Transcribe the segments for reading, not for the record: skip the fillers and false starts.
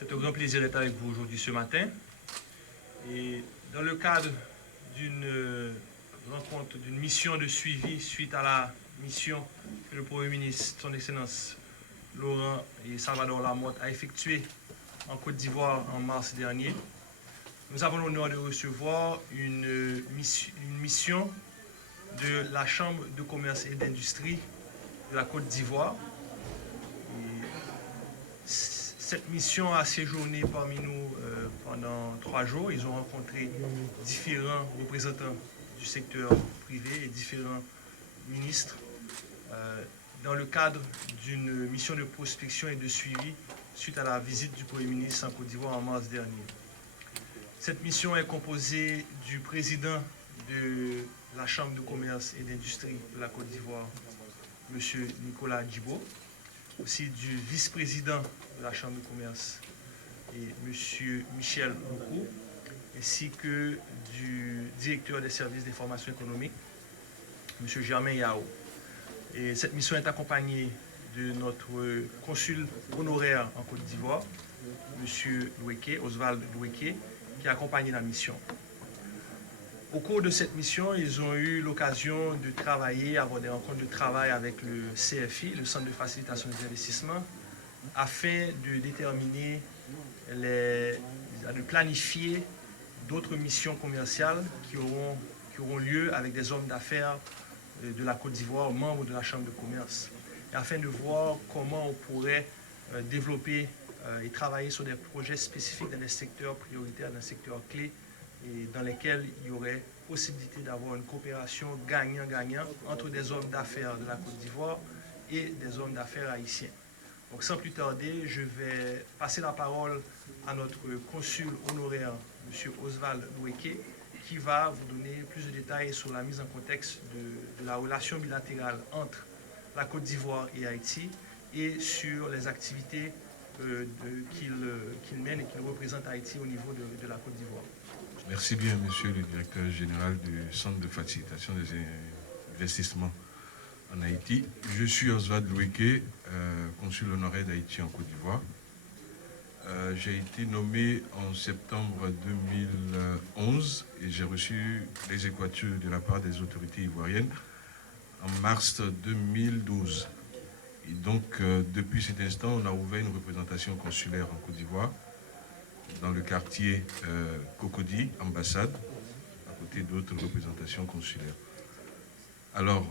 C'est un grand plaisir d'être avec vous aujourd'hui ce matin. Et dans le cadre d'une rencontre, d'une mission de suivi suite à la mission que le Premier ministre, son Excellence Laurent et Salvador Lamotte a effectuée en Côte d'Ivoire en mars dernier, nous avons l'honneur de recevoir une mission de la Chambre de commerce et d'industrie de la Côte d'Ivoire. Cette mission a séjourné parmi nous pendant 3 jours. Ils ont rencontré différents représentants du secteur privé et différents ministres dans le cadre d'une mission de prospection et de suivi suite à la visite du Premier ministre en Côte d'Ivoire en mars dernier. Cette mission est composée du président de la Chambre de commerce et d'industrie de la Côte d'Ivoire, M. Nicolas Djibo, aussi du vice-président de la Chambre de commerce et M. Michel Loukou, ainsi que du directeur des services d'information économique, M. Germain Yao. Et cette mission est accompagnée de notre consul honoraire en Côte d'Ivoire, M. Loueke, Oswald Loueke, qui a accompagné la mission. Au cours de cette mission, ils ont eu l'occasion de travailler, avoir des rencontres de travail avec le CFI, le Centre de facilitation des investissements, afin de déterminer, de planifier d'autres missions commerciales qui auront lieu avec des hommes d'affaires de la Côte d'Ivoire, membres de la Chambre de commerce, et afin de voir comment on pourrait développer et travailler sur des projets spécifiques dans les secteurs prioritaires, dans les secteurs clés, et dans lesquels il y aurait possibilité d'avoir une coopération gagnant-gagnant entre des hommes d'affaires de la Côte d'Ivoire et des hommes d'affaires haïtiens. Donc sans plus tarder, je vais passer la parole à notre consul honoraire, M. Oswald Loueke, qui va vous donner plus de détails sur la mise en contexte de la relation bilatérale entre la Côte d'Ivoire et Haïti et sur les activités qu'il mène et qu'il représente Haïti au niveau de la Côte d'Ivoire. Merci bien, monsieur le directeur général du Centre de facilitation des investissements en Haïti. Je suis Oswald Loueke, consul honoraire d'Haïti en Côte d'Ivoire. J'ai été nommé en septembre 2011 et j'ai reçu les équatures de la part des autorités ivoiriennes en mars 2012. Et donc, depuis cet instant, on a ouvert une représentation consulaire en Côte d'Ivoire, dans le quartier Cocody, ambassade, à côté d'autres représentations consulaires. Alors,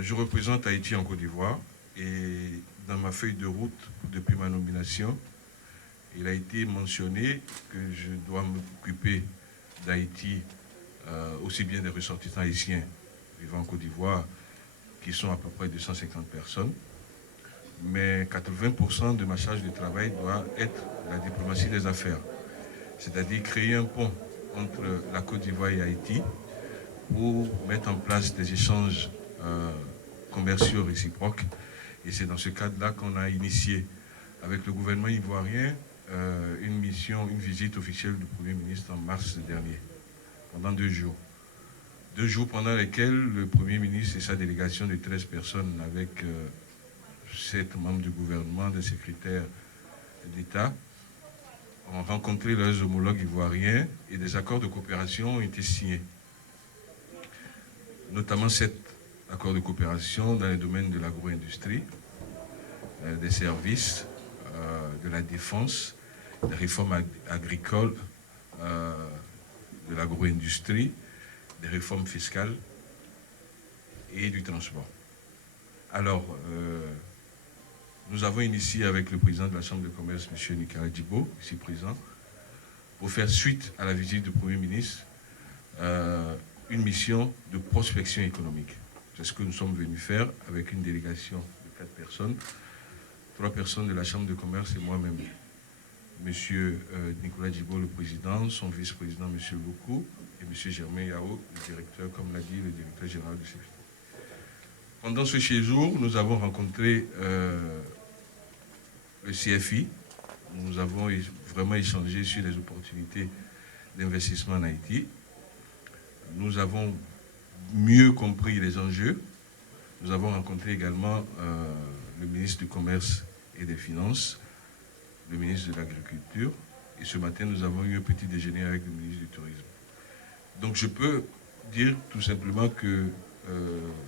je représente Haïti en Côte d'Ivoire et dans ma feuille de route, depuis ma nomination, il a été mentionné que je dois m'occuper d'Haïti, aussi bien des ressortissants haïtiens vivant en Côte d'Ivoire, qui sont à peu près 250 personnes, mais 80% de ma charge de travail doit être la diplomatie des affaires, c'est-à-dire créer un pont entre la Côte d'Ivoire et Haïti pour mettre en place des échanges commerciaux réciproques. Et c'est dans ce cadre-là qu'on a initié avec le gouvernement ivoirien une visite officielle du Premier ministre en mars dernier, pendant 2 jours. 2 jours pendant lesquels le Premier ministre et sa délégation de 13 personnes avec 7 membres du gouvernement, des secrétaires d'État, ont rencontré leurs homologues ivoiriens et des accords de coopération ont été signés. Notamment 7 accords de coopération dans les domaines de l'agro-industrie, des services, de la défense, des réformes agricoles, de l'agro-industrie, des réformes fiscales et du transport. Alors, nous avons initié avec le président de la Chambre de commerce, M. Nicolas Djibo, ici présent, pour faire suite à la visite du Premier ministre, une mission de prospection économique. C'est ce que nous sommes venus faire avec une délégation de 4 personnes, 3 personnes de la Chambre de commerce et moi-même. M. Nicolas Djibo, le président, son vice-président, M. Loukou, et M. Germain Yao, le directeur, comme l'a dit le directeur général du CFI. Pendant ce séjour, nous avons rencontré le CFI. Nous avons vraiment échangé sur les opportunités d'investissement en Haïti. Nous avons mieux compris les enjeux. Nous avons rencontré également le ministre du Commerce et des Finances le ministre de l'Agriculture. Et ce matin, nous avons eu un petit déjeuner avec le ministre du Tourisme. Donc je peux dire tout simplement que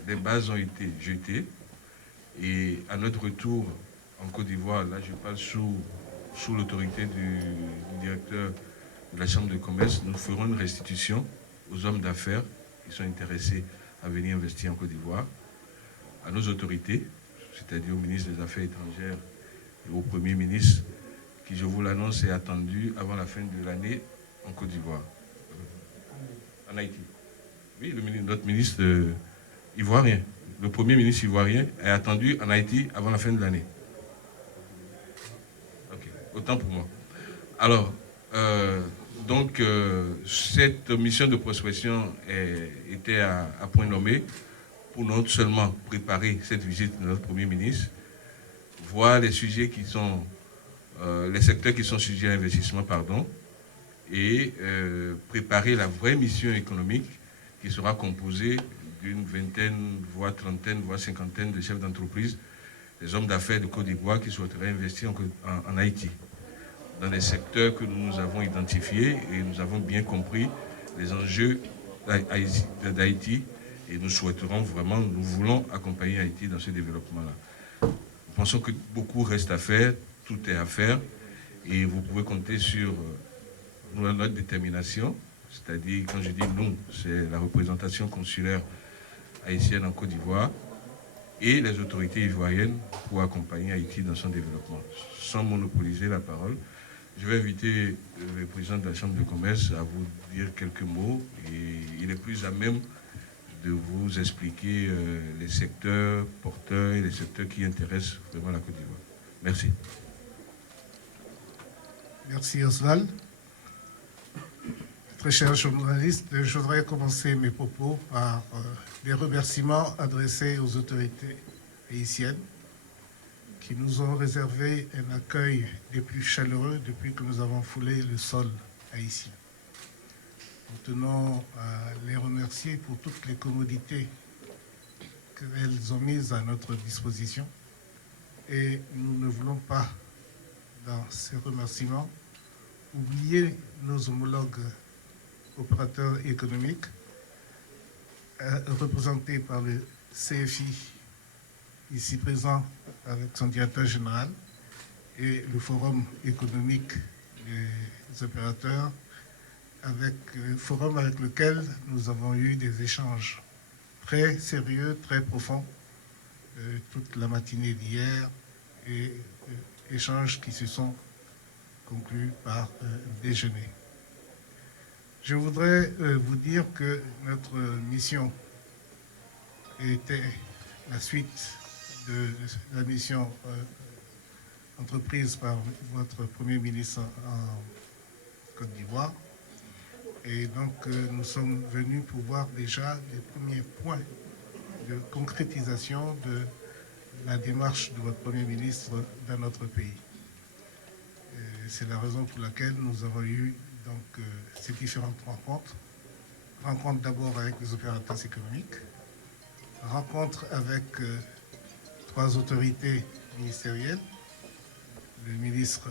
les bases ont été jetées. Et à notre retour en Côte d'Ivoire, là je parle sous l'autorité du directeur de la Chambre de commerce, nous ferons une restitution aux hommes d'affaires qui sont intéressés à venir investir en Côte d'Ivoire, à nos autorités, c'est-à-dire au ministre des Affaires étrangères et au Premier ministre, qui, je vous l'annonce, est attendu avant la fin de l'année en Côte d'Ivoire, en Haïti. Oui, notre ministre ivoirien, le Premier ministre ivoirien est attendu en Haïti avant la fin de l'année. Ok, autant pour moi. Alors, cette mission de prospection était à point nommé pour non seulement préparer cette visite de notre Premier ministre, voir les sujets qui sont, les secteurs qui sont sujets à investissement, et préparer la vraie mission économique qui sera composée d'une vingtaine, voire trentaine, voire cinquantaine de chefs d'entreprise, des hommes d'affaires de Côte d'Ivoire qui souhaiteraient investir en Haïti, dans les secteurs que nous avons identifiés, et nous avons bien compris les enjeux d'Haïti, et nous souhaiterons vraiment, nous voulons accompagner Haïti dans ce développement-là. Nous pensons que beaucoup reste à faire, tout est à faire, et vous pouvez compter sur notre détermination, c'est-à-dire, quand je dis nous, c'est la représentation consulaire haïtienne en Côte d'Ivoire et les autorités ivoiriennes pour accompagner Haïti dans son développement. Sans monopoliser la parole, je vais inviter le président de la Chambre de commerce à vous dire quelques mots, et il est plus à même de vous expliquer les secteurs porteurs et les secteurs qui intéressent vraiment la Côte d'Ivoire. Merci. Merci Oswald. Très chers journalistes, je voudrais commencer mes propos par des remerciements adressés aux autorités haïtiennes qui nous ont réservé un accueil des plus chaleureux depuis que nous avons foulé le sol haïtien. Nous tenons à les remercier pour toutes les commodités qu'elles ont mises à notre disposition, et nous ne voulons pas, dans ces remerciements, oublier nos homologues opérateurs économiques représentés par le CFI, ici présent avec son directeur général, et le Forum économique des opérateurs, avec le forum avec lequel nous avons eu des échanges très sérieux, très profonds, toute la matinée d'hier, et échanges qui se sont conclus par déjeuner. Je voudrais vous dire que notre mission était la suite de la mission entreprise par votre Premier ministre en Côte d'Ivoire. Et donc, nous sommes venus pour voir déjà les premiers points de concrétisation de la démarche de votre Premier ministre dans notre pays. C'est la raison pour laquelle nous avons eu donc ces différentes rencontres. Rencontre d'abord avec les opérateurs économiques, rencontre avec trois autorités ministérielles, le ministre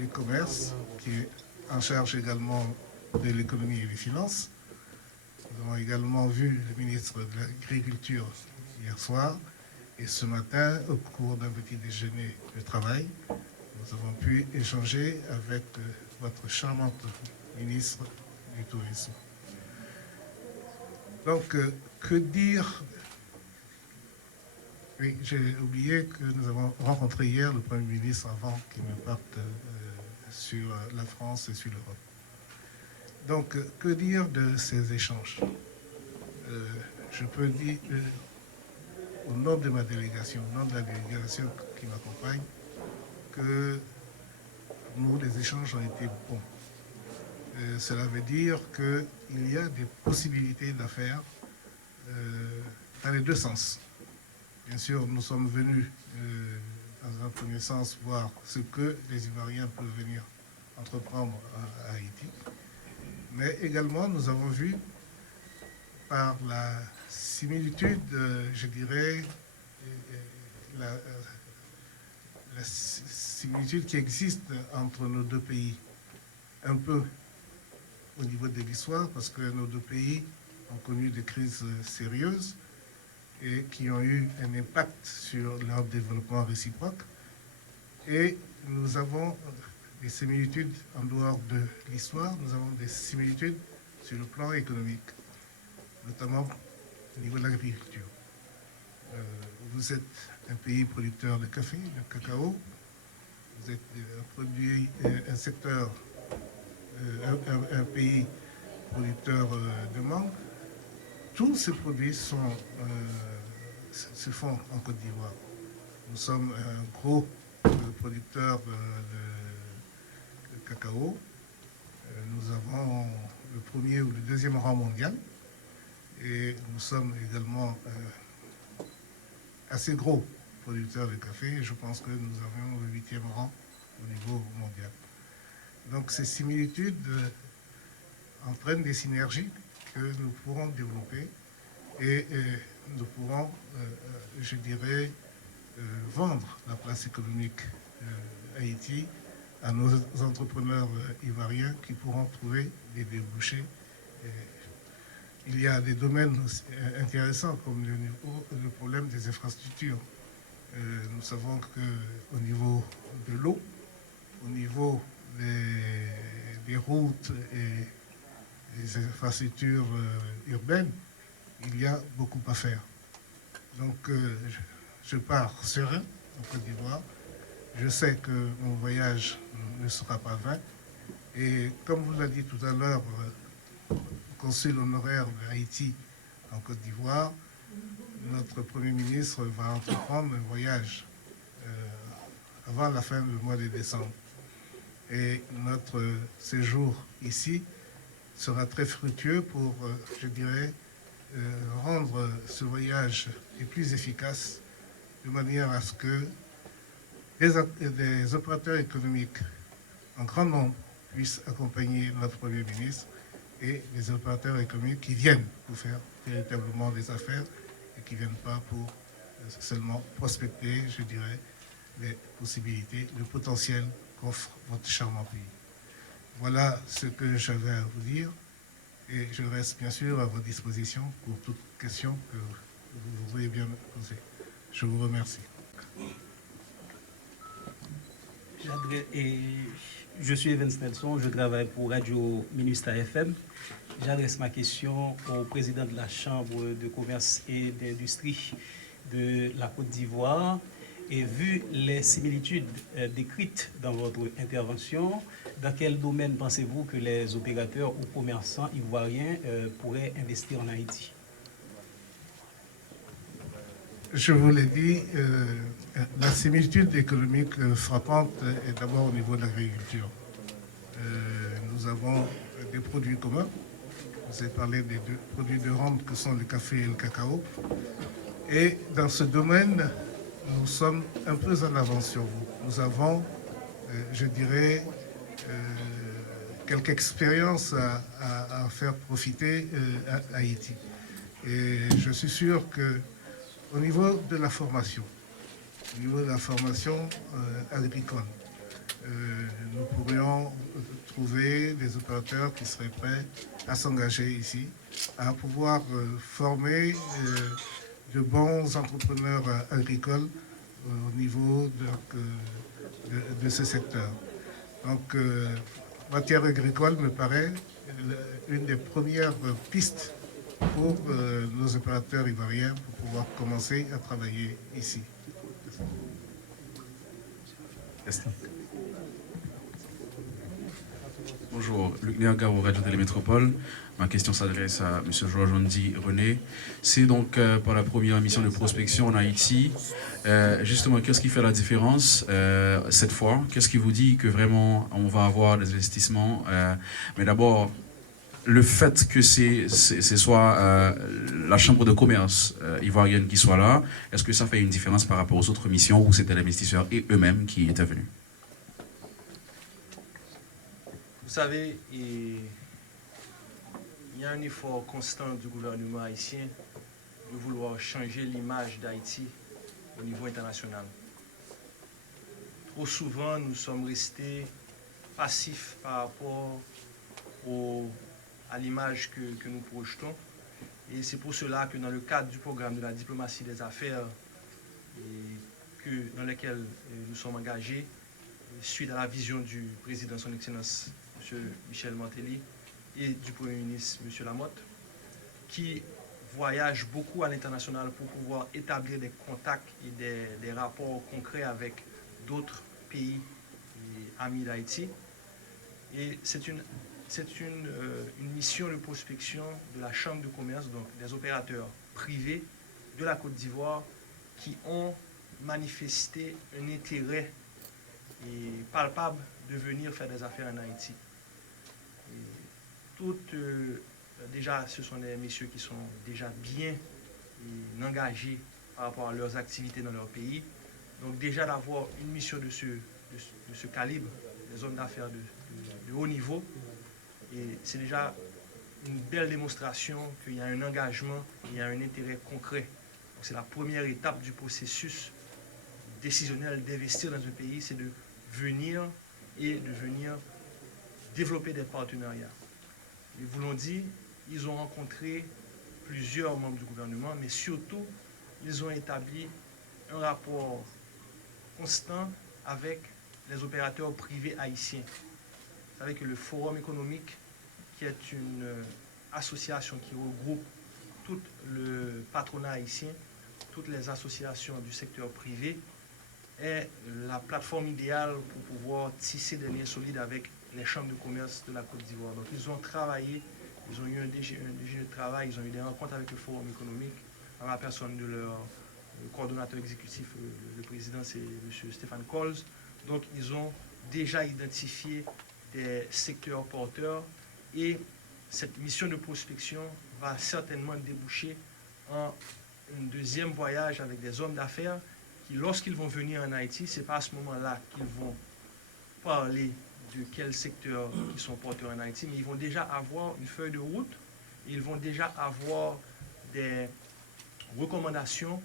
du Commerce, qui est en charge également de l'économie et des finances. Nous avons également vu le ministre de l'Agriculture hier soir, et ce matin, au cours d'un petit déjeuner de travail, nous avons pu échanger avec votre charmante ministre du Tourisme. Donc, que dire? Oui, j'ai oublié que nous avons rencontré hier le Premier ministre avant qu'il ne parte sur la France et sur l'Europe. Donc, que dire de ces échanges? Je peux dire, au nom de ma délégation, au nom de la délégation qui m'accompagne, que nous, les échanges ont été bons. Cela veut dire qu'il y a des possibilités d'affaires dans les deux sens. Bien sûr, nous sommes venus, dans un premier sens, voir ce que les Ivoiriens peuvent venir entreprendre à Haïti. Mais également, nous avons vu, par la similitude, je dirais, la similitude qui existe entre nos deux pays, un peu au niveau de l'histoire, parce que nos deux pays ont connu des crises sérieuses et qui ont eu un impact sur leur développement réciproque. Et nous avons des similitudes en dehors de l'histoire, nous avons des similitudes sur le plan économique, notamment au niveau de l'agriculture. Vous êtes un pays producteur de café, de cacao, vous êtes un secteur, un pays producteur de mangue. Tous ces produits se font en Côte d'Ivoire. Nous sommes un gros producteur de cacao. Nous avons le premier ou le deuxième rang mondial. Et nous sommes également assez gros producteurs de café. Je pense que nous avons le 8e rang au niveau mondial. Donc ces similitudes entraînent des synergies que nous pourrons développer et nous pourrons, je dirais, vendre la place économique d'Haïti à nos entrepreneurs ivoiriens qui pourront trouver des débouchés. Il y a des domaines intéressants comme le problème des infrastructures. Nous savons qu'au niveau de l'eau, au niveau des routes et des infrastructures urbaines, il y a beaucoup à faire. Donc, je pars serein en Côte d'Ivoire. Je sais que mon voyage ne sera pas vain. Et comme vous l'avez dit tout à l'heure, consul honoraire d'Haïti en Côte d'Ivoire, notre Premier ministre va entreprendre un voyage avant la fin du mois de décembre. Et notre séjour ici sera très fructueux pour, je dirais, rendre ce voyage le plus efficace de manière à ce que des opérateurs économiques en grand nombre puissent accompagner notre Premier ministre et les opérateurs économiques qui viennent pour faire véritablement des affaires et qui ne viennent pas pour seulement prospecter, je dirais, les possibilités, le potentiel qu'offre votre charmant pays. Voilà ce que j'avais à vous dire et je reste bien sûr à votre disposition pour toute question que vous voudriez bien me poser. Je vous remercie. Je suis Evans Nelson, je travaille pour Radio Minusta FM. J'adresse ma question au président de la Chambre de commerce et d'industrie de la Côte d'Ivoire. Et vu les similitudes décrites dans votre intervention, dans quel domaine pensez-vous que les opérateurs ou commerçants ivoiriens pourraient investir en Haïti? Je vous l'ai dit, la similitude économique frappante est d'abord au niveau de l'agriculture. Nous avons des produits communs. Vous avez parlé des deux produits de rente que sont le café et le cacao. Et dans ce domaine, nous sommes un peu en avance sur vous. Nous avons, je dirais, quelques expériences à faire profiter à Haïti. Et je suis sûr que au niveau de la formation, agricole, nous pourrions trouver des opérateurs qui seraient prêts à s'engager ici, à pouvoir former de bons entrepreneurs agricoles au niveau de ce secteur. Donc, matière agricole me paraît une des premières pistes pour nos opérateurs ivoiriens pour pouvoir commencer à travailler ici. Bonjour, Luc Néagaro, Radio Télémétropole. Ma question s'adresse à M. Georges-Andy René. C'est donc pour la première mission de prospection en Haïti. Justement, qu'est-ce qui fait la différence cette fois? Qu'est-ce qui vous dit que vraiment on va avoir des investissements? Mais d'abord, le fait que ce soit la chambre de commerce ivoirienne qui soit là, est-ce que ça fait une différence par rapport aux autres missions où c'était les investisseurs et eux-mêmes qui étaient venus? Vous savez, il y a un effort constant du gouvernement haïtien de vouloir changer l'image d'Haïti au niveau international. trop souvent, nous sommes restés passifs par rapport à l'image que nous projetons. Et c'est pour cela que dans le cadre du programme de la diplomatie des affaires dans lequel nous sommes engagés, suite à la vision du président, son Excellence, M. Michel Martelly, et du Premier ministre, M. Lamotte, qui voyage beaucoup à l'international pour pouvoir établir des contacts et des rapports concrets avec d'autres pays et amis d'Haïti. Et c'est une mission de prospection de la Chambre de commerce, donc des opérateurs privés de la Côte d'Ivoire qui ont manifesté un intérêt palpable de venir faire des affaires en Haïti. Déjà, ce sont des messieurs qui sont déjà bien engagés par rapport à leurs activités dans leur pays. Donc déjà d'avoir une mission de ce calibre, des hommes d'affaires de haut niveau, et c'est déjà une belle démonstration qu'il y a un engagement, il y a un intérêt concret. C'est la première étape du processus décisionnel d'investir dans un pays, c'est de venir développer des partenariats. Et vous l'ont dit, ils ont rencontré plusieurs membres du gouvernement, mais surtout, ils ont établi un rapport constant avec les opérateurs privés haïtiens. Vous savez que le Forum économique, qui est une association qui regroupe tout le patronat haïtien, toutes les associations du secteur privé, est la plateforme idéale pour pouvoir tisser des liens solides avec les chambres de commerce de la Côte d'Ivoire. Donc ils ont travaillé, ils ont eu un DG de travail, ils ont eu des rencontres avec le Forum économique, à la personne de leur coordonnateur exécutif, le président, c'est M. Stéphane Coles. Donc ils ont déjà identifié des secteurs porteurs et cette mission de prospection va certainement déboucher en un deuxième voyage avec des hommes d'affaires qui, lorsqu'ils vont venir en Haïti, ce n'est pas à ce moment-là qu'ils vont parler de quel secteur ils sont porteurs en Haïti, mais ils vont déjà avoir une feuille de route, et ils vont déjà avoir des recommandations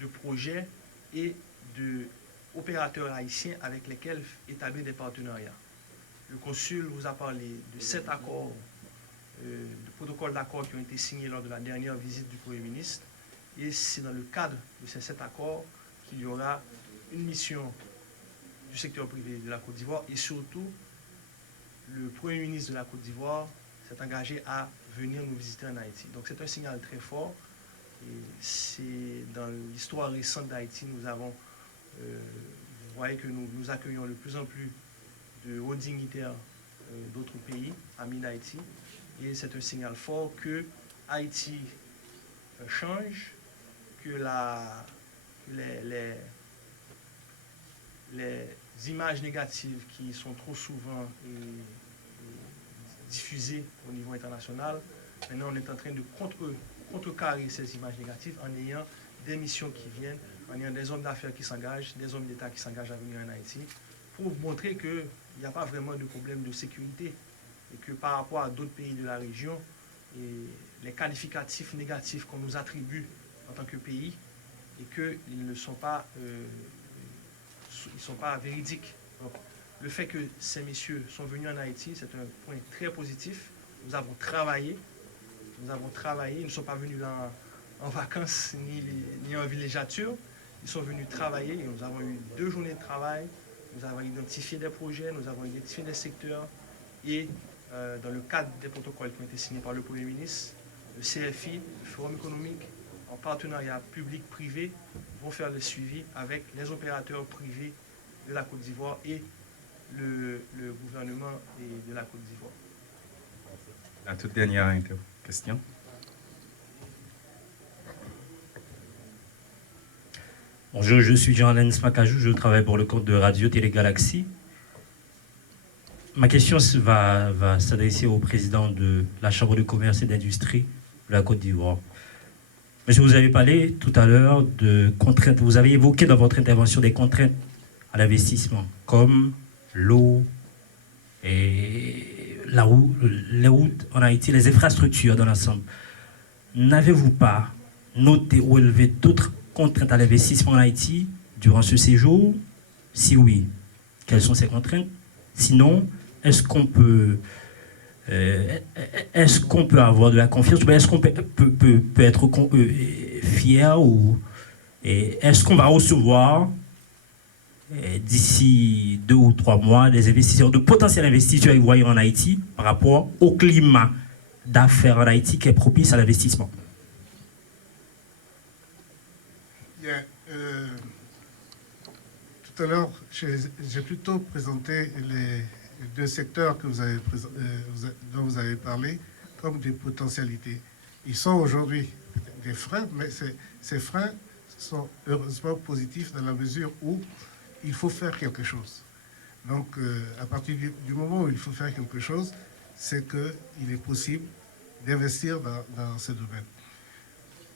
de projets et d'opérateurs haïtiens avec lesquels établir des partenariats. Le consul vous a parlé de 7 accords, de protocoles d'accords qui ont été signés lors de la dernière visite du Premier ministre, et c'est dans le cadre de ces 7 accords qu'il y aura une mission du secteur privé de la Côte d'Ivoire et surtout le Premier ministre de la Côte d'Ivoire s'est engagé à venir nous visiter en Haïti. Donc c'est un signal très fort et c'est dans l'histoire récente d'Haïti, nous avons, vous voyez que nous accueillons de plus en plus de hauts dignitaires d'autres pays, amis d'Haïti, et c'est un signal fort que Haïti change, que les images négatives qui sont trop souvent diffusées au niveau international, maintenant on est en train de contrecarrer ces images négatives en ayant des missions qui viennent, en ayant des hommes d'affaires qui s'engagent, des hommes d'État qui s'engagent à venir en Haïti, pour montrer qu'il n'y a pas vraiment de problème de sécurité et que par rapport à d'autres pays de la région, les qualificatifs négatifs qu'on nous attribue en tant que pays, et qu'ils ne sont pas, véridiques. Donc, le fait que ces messieurs sont venus en Haïti, c'est un point très positif. Nous avons travaillé, ils ne sont pas venus là en vacances ni en villégiature, ils sont venus travailler et nous avons eu 2 journées de travail, nous avons identifié des projets, nous avons identifié des secteurs et dans le cadre des protocoles qui ont été signés par le Premier ministre, le CFI, le Forum économique, en partenariat public-privé, vont faire le suivi avec les opérateurs privés de la Côte d'Ivoire et le gouvernement de la Côte d'Ivoire. La toute dernière question. Bonjour, je suis Jean-Alain Smakajou, je travaille pour le compte de Radio Télé Galaxie. Ma question va s'adresser au président de la Chambre de commerce et d'industrie de la Côte d'Ivoire. Monsieur, vous avez parlé tout à l'heure de contraintes, vous avez évoqué dans votre intervention des contraintes à l'investissement, comme l'eau et les routes en Haïti, les infrastructures dans l'ensemble. N'avez-vous pas noté ou élevé d'autres contraintes à l'investissement en Haïti durant ce séjour? Si oui, Quelles sont ces contraintes? Sinon, est-ce qu'on peut avoir de la confiance? Est-ce qu'on peut être fier et est-ce qu'on va recevoir d'ici 2 ou 3 mois des investisseurs, de potentiels investisseurs ivoiriens en Haïti par rapport au climat d'affaires en Haïti qui est propice à l'investissement? Bien, tout à l'heure, j'ai plutôt présenté les 2 secteurs que dont vous avez parlé comme des potentialités. Ils sont aujourd'hui des freins, mais ces freins sont heureusement positifs dans la mesure où il faut faire quelque chose. Donc, à partir du moment où il faut faire quelque chose, c'est qu'il est possible d'investir dans ce domaine.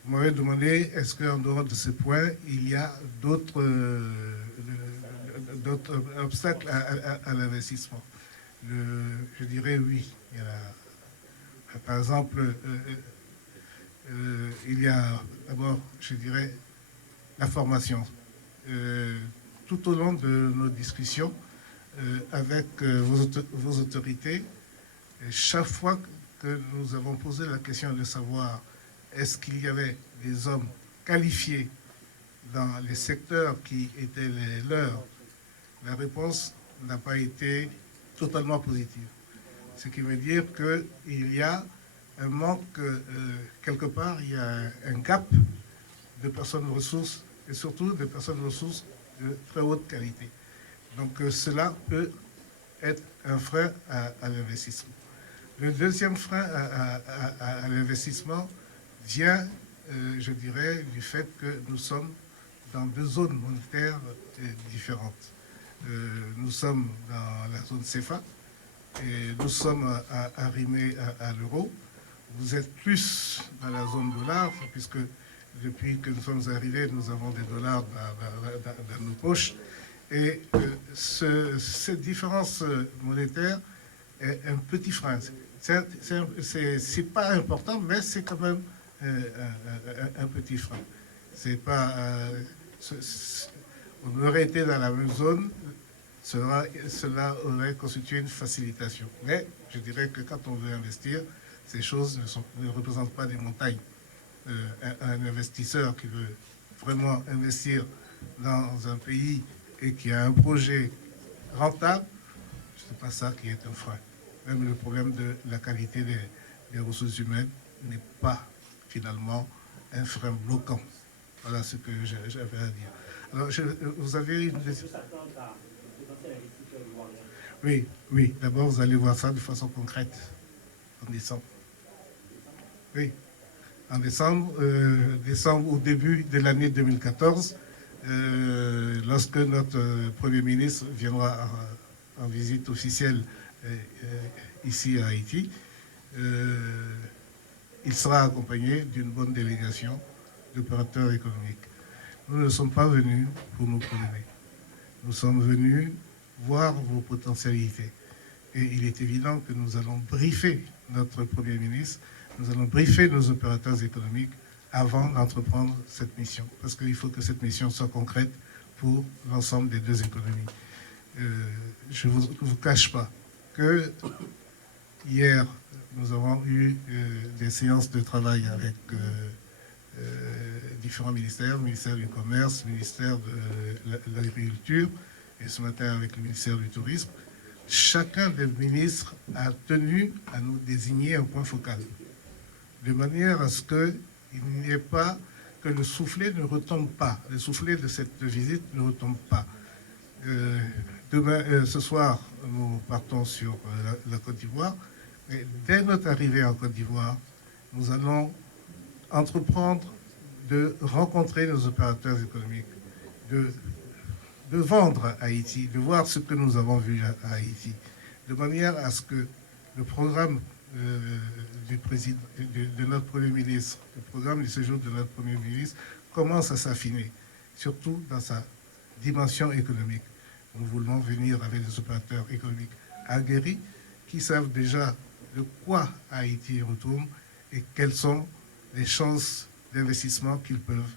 Vous m'avez demandé, est-ce qu'en dehors de ce point, il y a d'autres obstacles à l'investissement? Je dirais oui. Il y a, par exemple, il y a d'abord, je dirais, la formation. Tout au long de nos discussions avec vos autorités, chaque fois que nous avons posé la question de savoir est-ce qu'il y avait des hommes qualifiés dans les secteurs qui étaient les leurs, la réponse n'a pas été totalement positive. Ce qui veut dire qu'il y a un manque, quelque part, il y a un gap de personnes ressources et surtout de personnes ressources de très haute qualité. Donc cela peut être un frein à l'investissement. Le deuxième frein à l'investissement vient, je dirais, du fait que nous sommes dans 2 zones monétaires différentes. Nous sommes dans la zone CFA et nous sommes arrimés à l'euro. Vous êtes plus dans la zone dollar, puisque depuis que nous sommes arrivés, nous avons des dollars dans nos poches. Et cette différence monétaire est un petit frein. C'est pas important, mais c'est quand même un petit frein. C'est pas, on aurait été dans la même zone, cela aurait constitué une facilitation. Mais je dirais que quand on veut investir, ces choses ne représentent pas des montagnes. Un investisseur qui veut vraiment investir dans un pays et qui a un projet rentable, ce n'est pas ça qui est un frein. Même le problème de la qualité des ressources humaines n'est pas finalement un frein bloquant. Voilà ce que j'avais à dire. Alors, vous avez une... Oui. D'abord, vous allez voir ça de façon concrète en décembre. Oui. En décembre, au début de l'année 2014, lorsque notre Premier ministre viendra en visite officielle ici à Haïti, il sera accompagné d'une bonne délégation d'opérateurs économiques. Nous ne sommes pas venus pour nous promener. Nous sommes venus voir vos potentialités. Et il est évident que nous allons briefer notre Premier ministre, nous allons briefer nos opérateurs économiques avant d'entreprendre cette mission. Parce qu'il faut que cette mission soit concrète pour l'ensemble des 2 économies. Je ne vous cache pas que hier, nous avons eu des séances de travail avec différents ministères, ministère du Commerce, ministère de l'Agriculture, et ce matin avec le ministère du Tourisme. Chacun des ministres a tenu à nous désigner un point focal, de manière à ce qu'il n'y ait pas, que le soufflet ne retombe pas, le soufflet de cette visite ne retombe pas. Ce soir, nous partons sur la Côte d'Ivoire, et dès notre arrivée en Côte d'Ivoire, nous allons entreprendre de rencontrer nos opérateurs économiques, de vendre à Haïti, de voir ce que nous avons vu à Haïti, de manière à ce que le programme de notre Premier ministre, le programme du séjour de notre Premier ministre commence à s'affiner, surtout dans sa dimension économique. Nous voulons venir avec des opérateurs économiques aguerris qui savent déjà de quoi Haïti retourne et quelles sont les chances d'investissement qu'ils peuvent